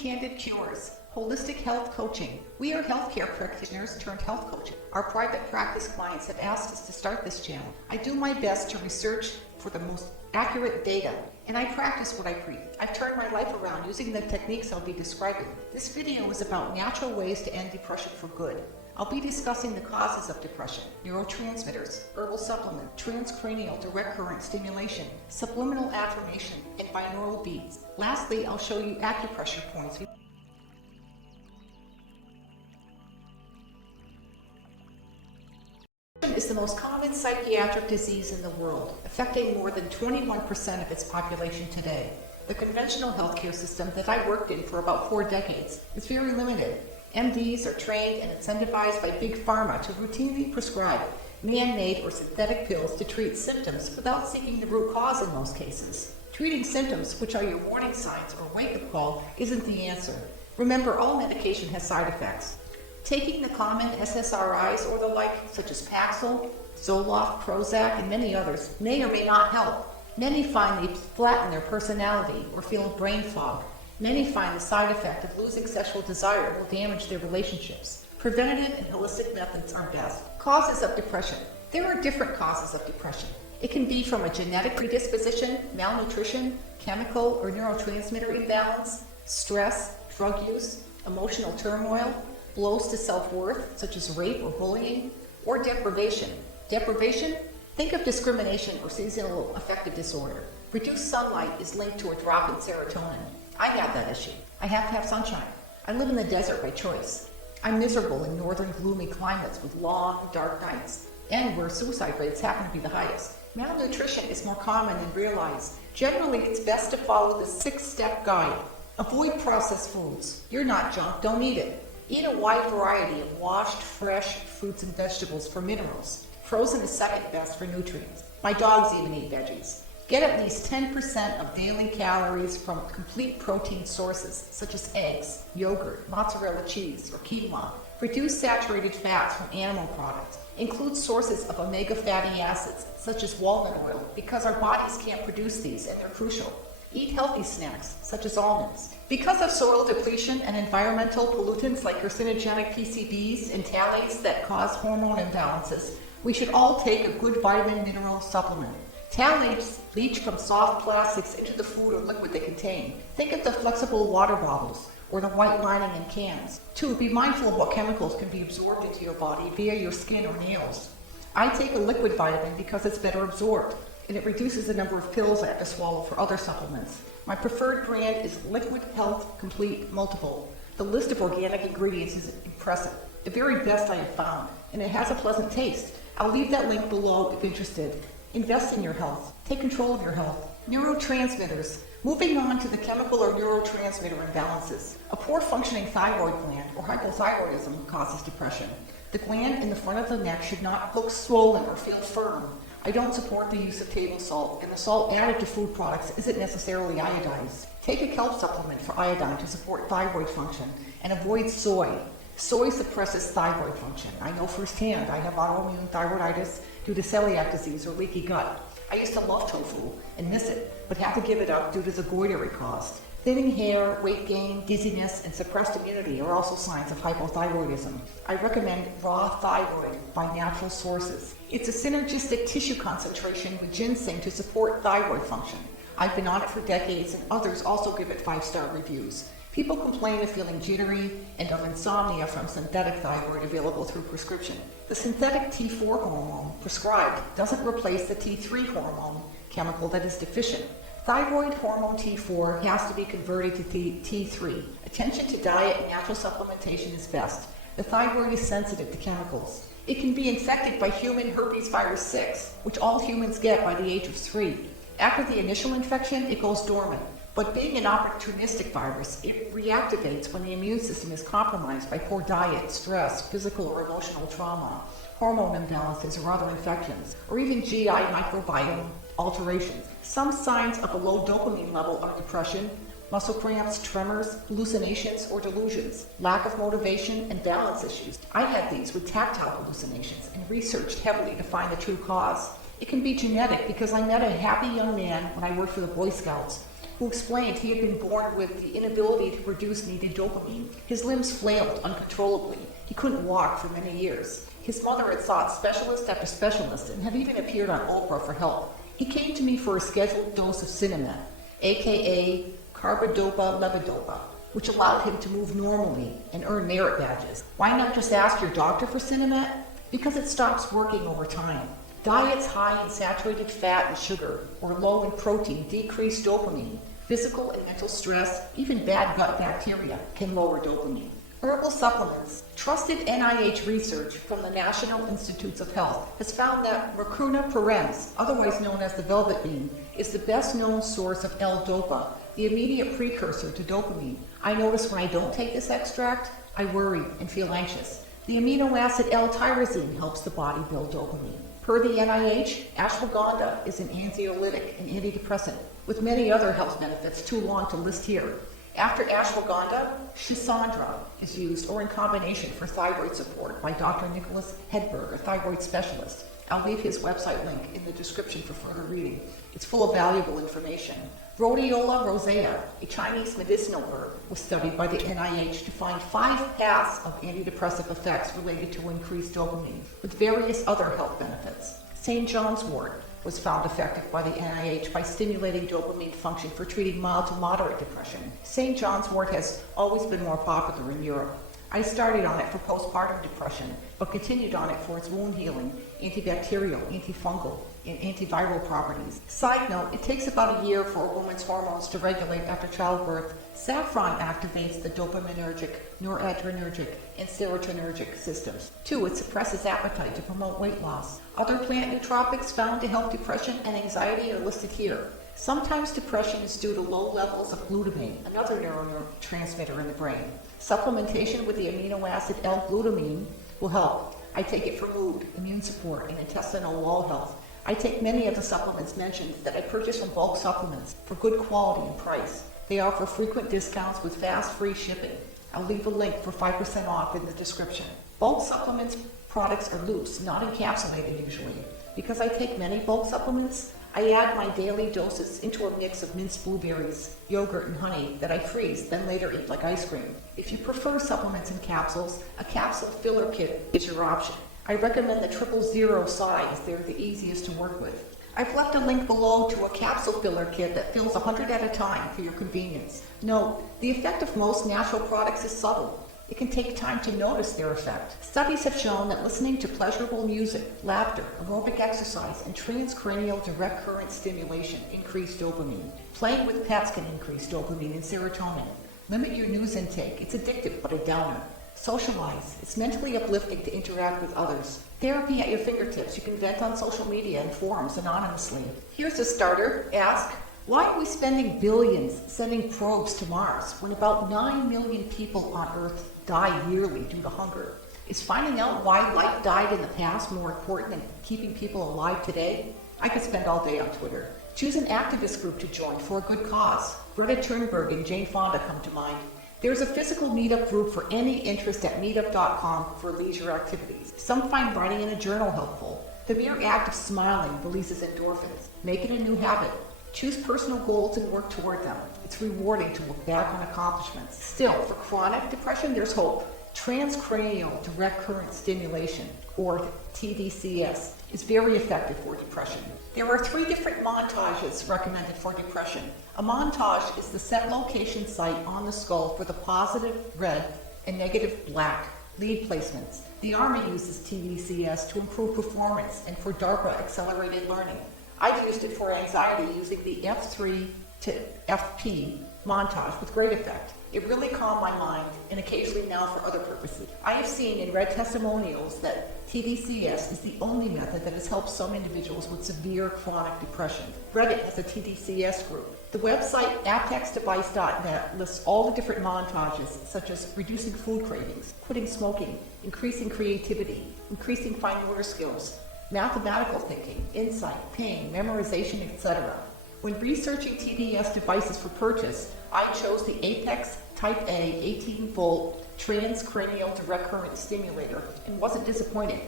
Candid Cures, Holistic Health Coaching. We are healthcare practitioners turned health coaches. Our private practice clients have asked us to start this channel. I do my best to research for the most accurate data, and I practice what I preach. I've turned my life around using the techniques I'll be describing. This video is about natural ways to end depression for good. I'll be discussing the causes of depression, neurotransmitters, herbal supplement, transcranial direct current stimulation, subliminal affirmation, and binaural beats. Lastly, I'll show you acupressure points. Depression is the most common psychiatric disease in the world, affecting more than 21% of its population today. The conventional healthcare system that I worked in for about 4 decades is very limited. MDs are trained and incentivized by Big Pharma to routinely prescribe man-made or synthetic pills to treat symptoms without seeking the root cause in most cases. Treating symptoms, which are your warning signs or wake-up call, isn't the answer. Remember, all medication has side effects. Taking the common SSRIs or the like, such as Paxil, Zoloft, Prozac, and many others, may or may not help. Many find they flatten their personality or feel brain fog. Many find the side effect of losing sexual desire will damage their relationships. Preventative and holistic methods are best. Causes of depression. There are different causes of depression. It can be from a genetic predisposition, malnutrition, chemical or neurotransmitter imbalance, stress, drug use, emotional turmoil, blows to self-worth, such as rape or bullying, or deprivation. Deprivation? Think of discrimination or seasonal affective disorder. Reduced sunlight is linked to a drop in serotonin. I have that issue. I have to have sunshine. I live in the desert by choice. I'm miserable in northern gloomy climates with long, dark nights, and where suicide rates happen to be the highest. Malnutrition is more common than realized. Generally, it's best to follow the 6-step guide. Avoid processed foods. You're not junk, don't eat it. Eat a wide variety of washed, fresh fruits and vegetables for minerals. Frozen is second best for nutrients. My dogs even eat veggies. Get at least 10% of daily calories from complete protein sources, such as eggs, yogurt, mozzarella cheese, or quinoa. Reduce saturated fats from animal products. Include sources of omega fatty acids, such as walnut oil, because our bodies can't produce these and they're crucial. Eat healthy snacks, such as almonds. Because of soil depletion and environmental pollutants like carcinogenic PCBs and phthalates that cause hormone imbalances, we should all take a good vitamin mineral supplement. Phthalates leach from soft plastics into the food or liquid they contain. Think of the flexible water bottles or the white lining in cans. 2. Be mindful of what chemicals can be absorbed into your body via your skin or nails. I take a liquid vitamin because it's better absorbed, and it reduces the number of pills I have to swallow for other supplements. My preferred brand is Liquid Health Complete Multiple. The list of organic ingredients is impressive, the very best I have found, and it has a pleasant taste. I'll leave that link below if interested. Invest in your health. Take control of your health. Neurotransmitters. Moving on to the chemical or neurotransmitter imbalances. A poor functioning thyroid gland or hypothyroidism causes depression. The gland in the front of the neck should not look swollen or feel firm. I don't support the use of table salt, and the salt added to food products isn't necessarily iodized. Take a kelp supplement for iodine to support thyroid function, and avoid soy. Soy suppresses thyroid function. I know firsthand. I have autoimmune thyroiditis due to celiac disease or leaky gut. I used to love tofu and miss it, but had to give it up due to the goiter it caused. Thinning hair, weight gain, dizziness, and suppressed immunity are also signs of hypothyroidism. I recommend raw thyroid by natural sources. It's a synergistic tissue concentration with ginseng to support thyroid function. I've been on it for decades, and others also give it 5-star reviews. People complain of feeling jittery and of insomnia from synthetic thyroid available through prescription. The synthetic T4 hormone prescribed doesn't replace the T3 hormone chemical that is deficient. Thyroid hormone T4 has to be converted to T3. Attention to diet and natural supplementation is best. The thyroid is sensitive to chemicals. It can be infected by human herpes virus 6, which all humans get by the age of 3. After the initial infection, it goes dormant. But being an opportunistic virus, it reactivates when the immune system is compromised by poor diet, stress, physical or emotional trauma, hormone imbalances or other infections, or even GI microbiome alterations. Some signs of a low dopamine level are depression, muscle cramps, tremors, hallucinations or delusions, lack of motivation, and balance issues. I had these with tactile hallucinations and researched heavily to find the true cause. It can be genetic because I met a happy young man when I worked for the Boy Scouts who explained he had been born with the inability to produce needed dopamine. His limbs flailed uncontrollably. He couldn't walk for many years. His mother had sought specialist after specialist and had even appeared on Oprah for help. He came to me for a scheduled dose of Sinemet, aka carbidopa-levodopa, which allowed him to move normally and earn merit badges. Why not just ask your doctor for Sinemet? Because it stops working over time. Diets high in saturated fat and sugar or low in protein decrease dopamine. Physical and mental stress, even bad gut bacteria, can lower dopamine. Herbal supplements. Trusted NIH research from the National Institutes of Health has found that Mucuna parens, otherwise known as the velvet bean, is the best known source of L-Dopa, the immediate precursor to dopamine. I notice when I don't take this extract, I worry and feel anxious. The amino acid L-tyrosine helps the body build dopamine. Per the NIH, ashwagandha is an anxiolytic and antidepressant, with many other health benefits too long to list here. After ashwagandha, Schisandra is used or in combination for thyroid support by Dr. Nicholas Hedberg, a thyroid specialist. I'll leave his website link in the description for further reading. It's full of valuable information. Rhodiola rosea, a Chinese medicinal herb, was studied by the NIH to find 5 paths of antidepressive effects related to increased dopamine, with various other health benefits. St. John's wort was found effective by the NIH by stimulating dopamine function for treating mild to moderate depression. St. John's wort has always been more popular in Europe. I started on it for postpartum depression, but continued on it for its wound healing, antibacterial, antifungal, and antiviral properties. Side note, it takes about a year for a woman's hormones to regulate after childbirth. Saffron activates the dopaminergic, noradrenergic, and serotonergic systems. 2, it suppresses appetite to promote weight loss. Other plant nootropics found to help depression and anxiety are listed here. Sometimes depression is due to low levels of glutamine, another neurotransmitter in the brain. Supplementation with the amino acid L-glutamine will help. I take it for mood, immune support, and intestinal wall health. I take many of the supplements mentioned that I purchase from Bulk Supplements for good quality and price. They offer frequent discounts with fast, free shipping. I'll leave a link for 5% off in the description. Bulk Supplements products are loose, not encapsulated usually. Because I take many bulk supplements, I add my daily doses into a mix of minced blueberries, yogurt, and honey that I freeze, then later eat like ice cream. If you prefer supplements in capsules, a capsule filler kit is your option. I recommend the 000 size, they're the easiest to work with. I've left a link below to a capsule filler kit that fills 100 at a time for your convenience. Note, the effect of most natural products is subtle. It can take time to notice their effect. Studies have shown that listening to pleasurable music, laughter, aerobic exercise, and transcranial direct current stimulation increase dopamine. Playing with pets can increase dopamine and serotonin. Limit your news intake. It's addictive, but a downer. Socialize. It's mentally uplifting to interact with others. Therapy at your fingertips. You can vent on social media and forums anonymously. Here's a starter. Ask, why are we spending billions sending probes to Mars when about 9 million people on Earth die yearly due to hunger? Is finding out why life died in the past more important than keeping people alive today? I could spend all day on Twitter. Choose an activist group to join for a good cause. Greta Thunberg and Jane Fonda come to mind. There's a physical meetup group for any interest at meetup.com for leisure activities. Some find writing in a journal helpful. The mere act of smiling releases endorphins. Make it a new habit. Choose personal goals and work toward them. It's rewarding to look back on accomplishments. Still, for chronic depression, there's hope. Transcranial direct current stimulation, or TDCS, is very effective for depression. There are 3 different montages recommended for depression. A montage is the set location site on the skull for the positive red and negative black lead placements. The Army uses TDCS to improve performance and for DARPA accelerated learning. I've used it for anxiety using the F3 to FP montage with great effect. It really calmed my mind, and occasionally now for other purposes. I have seen and read testimonials that TDCS is the only method that has helped some individuals with severe chronic depression. Reddit has a TDCS group. The website apexdevice.net lists all the different montages, such as reducing food cravings, quitting smoking, increasing creativity, increasing fine motor skills, mathematical thinking, insight, pain, memorization, etc. When researching TDS devices for purchase, I chose the Apex Type A 18-volt transcranial direct current stimulator and wasn't disappointed.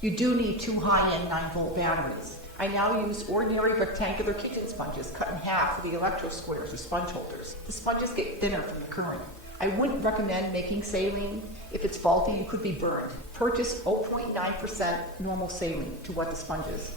You do need 2 high-end 9-volt batteries. I now use ordinary rectangular kitchen sponges cut in half for the electro squares or sponge holders. The sponges get thinner from the current. I wouldn't recommend making saline. If it's faulty, you could be burned. Purchase 0.9% normal saline to wet the sponges.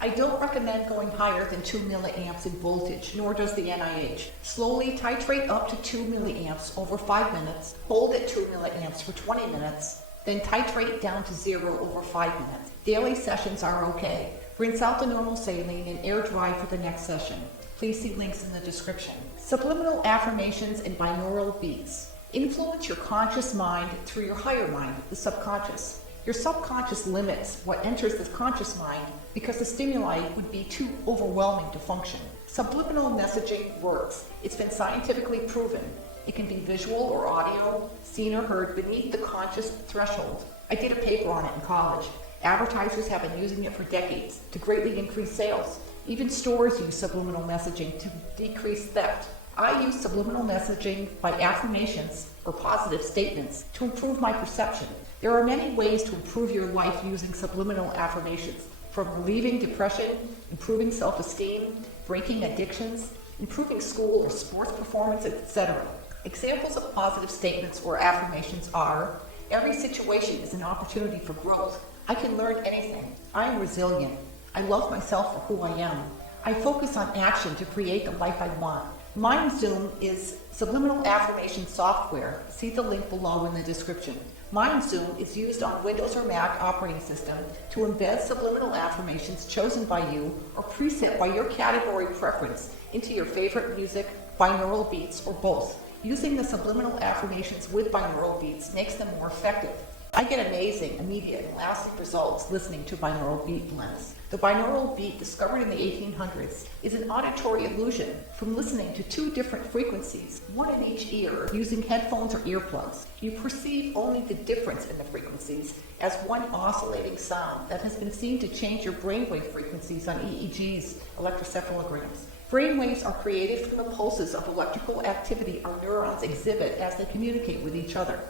I don't recommend going higher than 2 milliamps in voltage, nor does the NIH. Slowly titrate up to 2 milliamps over 5 minutes, hold at 2 milliamps for 20 minutes, then titrate down to 0 over 5 minutes. Daily sessions are okay. Rinse out the normal saline and air dry for the next session. Please see links in the description. Subliminal affirmations and binaural beats. Influence your conscious mind through your higher mind, the subconscious. Your subconscious limits what enters the conscious mind because the stimuli would be too overwhelming to function. Subliminal messaging works. It's been scientifically proven. It can be visual or audio, seen or heard beneath the conscious threshold. I did a paper on it in college. Advertisers have been using it for decades to greatly increase sales. Even stores use subliminal messaging to decrease theft. I use subliminal messaging by affirmations or positive statements to improve my perception. There are many ways to improve your life using subliminal affirmations, from relieving depression, improving self-esteem, breaking addictions, improving school or sports performance, etc. Examples of positive statements or affirmations are: every situation is an opportunity for growth. I can learn anything. I am resilient. I love myself for who I am. I focus on action to create the life I want. MindZoom is subliminal affirmation software. See the link below in the description. MindZoom is used on Windows or Mac operating system to embed subliminal affirmations chosen by you or preset by your category preference into your favorite music, binaural beats, or both. Using the subliminal affirmations with binaural beats makes them more effective. I get amazing, immediate, and lasting results listening to binaural beat blends. The binaural beat, discovered in the 1800s, is an auditory illusion from listening to two different frequencies, one in each ear, using headphones or earplugs. You perceive only the difference in the frequencies as one oscillating sound that has been seen to change your brainwave frequencies on EEGs, electrocephalograms. Brainwaves are created from the pulses of electrical activity our neurons exhibit as they communicate with each other.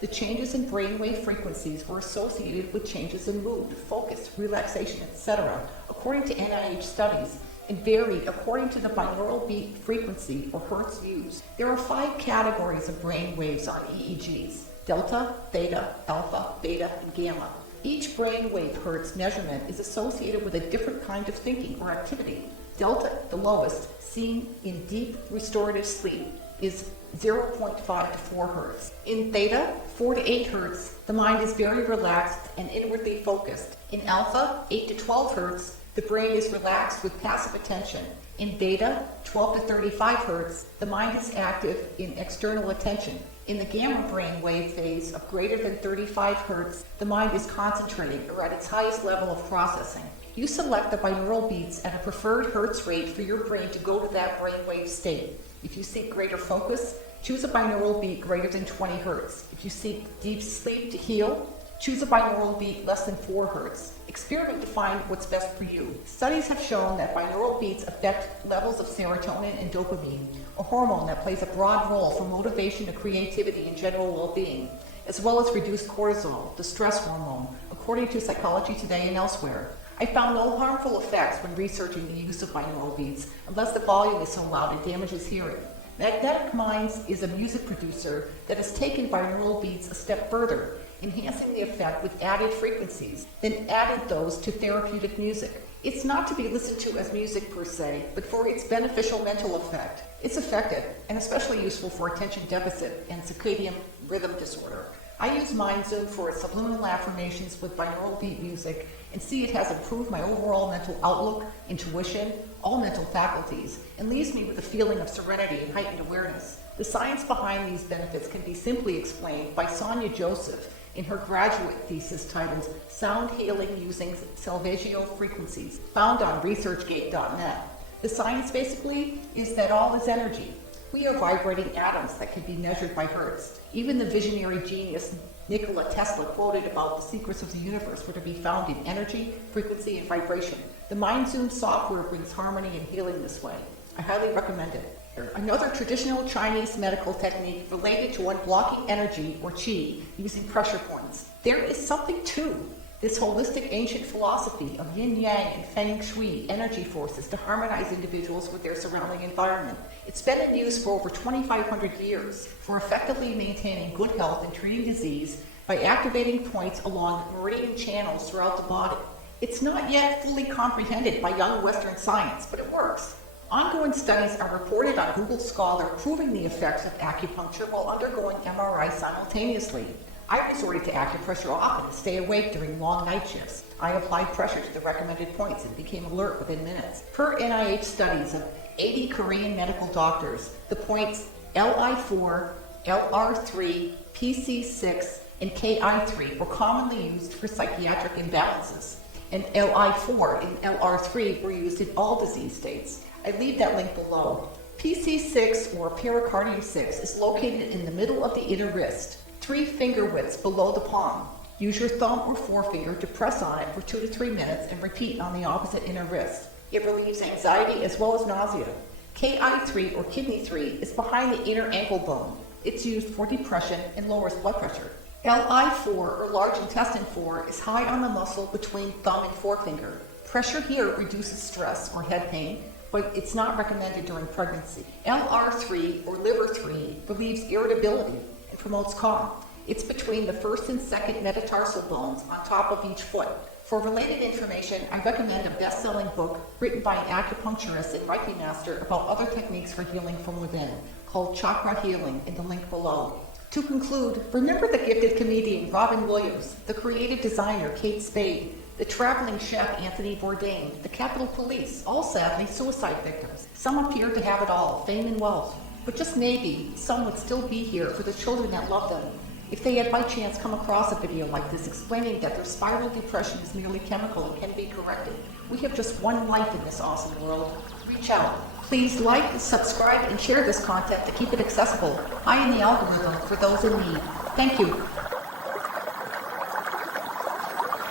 The changes in brainwave frequencies were associated with changes in mood, focus, relaxation, etc., according to NIH studies, and varied according to the binaural beat frequency or hertz used. There are 5 categories of brain waves on EEGs: delta, theta, alpha, beta, and gamma. Each brain wave hertz measurement is associated with a different kind of thinking or activity. Delta, the lowest, seen in deep restorative sleep, is 0.5 to 4 hertz. In theta, 4 to 8 hertz, the mind is very relaxed and inwardly focused. In alpha, 8 to 12 hertz, the brain is relaxed with passive attention. In beta, 12 to 35 hertz, the mind is active in external attention. In the gamma brain wave phase of greater than 35 hertz, the mind is concentrating or at its highest level of processing. You select the binaural beats at a preferred hertz rate for your brain to go to that brainwave state. If you seek greater focus, choose a binaural beat greater than 20 hertz. If you seek deep sleep to heal, choose a binaural beat less than 4 hertz. Experiment to find what's best for you. Studies have shown that binaural beats affect levels of serotonin and dopamine, a hormone that plays a broad role for motivation and creativity and general well-being, as well as reduce cortisol, the stress hormone, according to Psychology Today and elsewhere. I found no harmful effects when researching the use of binaural beats, unless the volume is so loud it damages hearing. Magnetic Minds is a music producer that has taken binaural beats a step further, enhancing the effect with added frequencies, then added those to therapeutic music. It's not to be listened to as music per se, but for its beneficial mental effect. It's effective and especially useful for attention deficit and circadian rhythm disorder. I use MindZoom for its subliminal affirmations with binaural beat music and see it has improved my overall mental outlook, intuition, all mental faculties, and leaves me with a feeling of serenity and heightened awareness. The science behind these benefits can be simply explained by Sonia Joseph in her graduate thesis titled Sound Healing Using Salvaggio Frequencies, found on ResearchGate.net. The science basically is that all is energy. We are vibrating atoms that can be measured by hertz. Even the visionary genius Nikola Tesla quoted about the secrets of the universe were to be found in energy, frequency, and vibration. The MindZoom software brings harmony and healing this way. I highly recommend it. Another traditional Chinese medical technique related to unblocking energy or qi using pressure points. There is something too. This holistic ancient philosophy of yin-yang and feng shui energy forces to harmonize individuals with their surrounding environment. It's been in use for over 2,500 years for effectively maintaining good health and treating disease by activating points along meridian channels throughout the body. It's not yet fully comprehended by young Western science, but it works. Ongoing studies are reported on Google Scholar proving the effects of acupuncture while undergoing MRI simultaneously. I resorted to acupressure often to stay awake during long night shifts. I applied pressure to the recommended points and became alert within minutes. Per NIH studies of 80 Korean medical doctors, the points LI4, LR3, PC6, and KI3 were commonly used for psychiatric imbalances, and LI4 and LR3 were used in all disease states. I leave that link below. PC6, or pericardium 6, is located in the middle of the inner wrist, 3 finger widths below the palm. Use your thumb or forefinger to press on it for 2 to 3 minutes and repeat on the opposite inner wrist. It relieves anxiety as well as nausea. KI3, or kidney 3, is behind the inner ankle bone. It's used for depression and lowers blood pressure. LI4, or large intestine 4, is high on the muscle between thumb and forefinger. Pressure here reduces stress or head pain, but it's not recommended during pregnancy. LR3, or liver 3, relieves irritability and promotes calm. It's between the first and second metatarsal bones on top of each foot. For related information, I recommend a best-selling book written by an acupuncturist and Reiki master about other techniques for healing from within, called Chakra Healing, in the link below. To conclude, remember the gifted comedian Robin Williams, the creative designer Kate Spade, the traveling chef Anthony Bourdain, the Capitol Police, all sadly suicide victims. Some appear to have it all, fame and wealth. But just maybe, some would still be here for the children that love them, if they had by chance come across a video like this explaining that their spiral depression is merely chemical and can be corrected. We have just one life in this awesome world. Reach out. Please like, subscribe, and share this content to keep it accessible, high in the algorithm for those in need. Thank you.